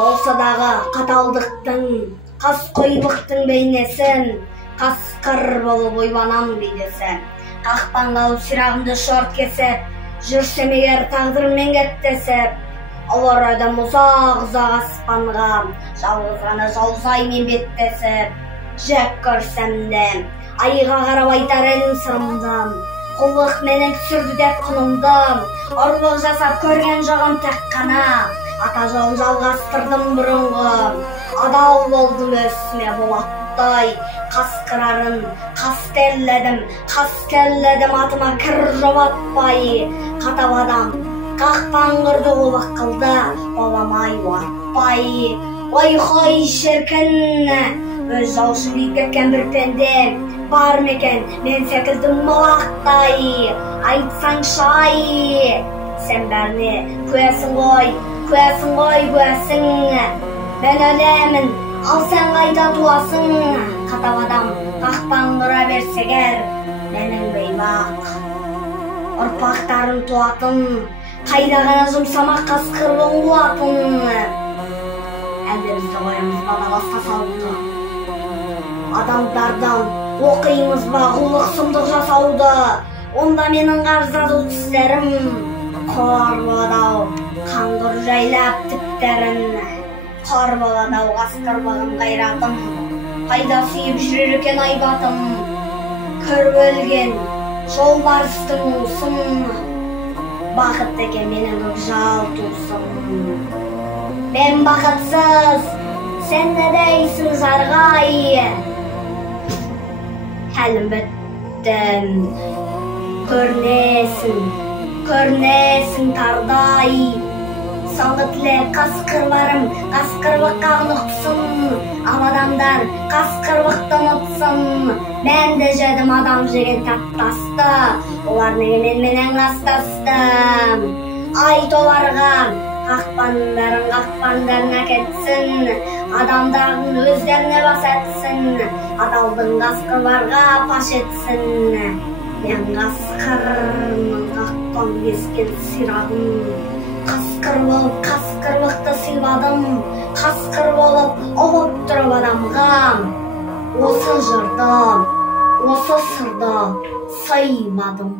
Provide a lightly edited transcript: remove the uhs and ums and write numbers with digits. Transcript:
болса дағы қаталдықтың, қаскөйліктің бейнесін, қасқыр болып ойланам бейнесі. Қақпанға сирағымды шорт кесіп, жүрсем егер тағдырмен кеттесіп, олар адам ұзақ аспанға, жалғыз ғана жаузаймен беттесіп, жек көрсем де, айға қарап айтар едім сырымды, құллық менен түсірді деп құнымды, ұрлық жасап көрген жоғым тек қана, ата жолын жалғастырдым бұрынғы, адал болдым өсіме болаттай, қасқырарын қастерледім атыма кір жолатпай, қатап адам қақпан құрды олық қылды, боламай уатпай. Ой қой шіркін, өз жаушын бейт кеткен бір пенде бар мекен, мен секілдім малақтай, айтсаң шай. Сен бәріне көесің ғой, мен өлемін, ал сен қайда туасың. Қатап адам қақпан құра берсегер, менің бейбақ ұрпақтарын туатын, қайда ғана жұмсамақ қасқырдың қуатын. Әлде бізді қоямыз бала басқа сауды, адамдардан оқимыз ба құллық сұмдық жасауды. Онда менің қарзаду тістерім, қор боладау қаңғыр жайлап тіптерін, қор боладау қасқырлығын қайратым, қайда сүйіп жүрер екен айбатым. Көріп өлген жолбарыстың уысын, бақыт екен менің көкжал туысым. Мен бақытсыз, сен не дейсің жарғай? Әлім біттім, көрнесің тардай. Соңғы тілек қасқырларым қасқырлыққа ұнықтысын, ал адамдар қасқырлықтан ұтсын. Мен де жедім адам жеген таттасты, олар неге менен қастасты. Айт оларға қақпандарына кетсін, адамдардың өздеріне бас етсін, адалдың қасқырларға паш етсін. Мен қасқырмын, қақпан кескен сирағым, қасқыр болып қасқырлықты сыйладым, қасқыр болып ұлып тұрып адамға. Осы жырды, осы сырды сыйладым.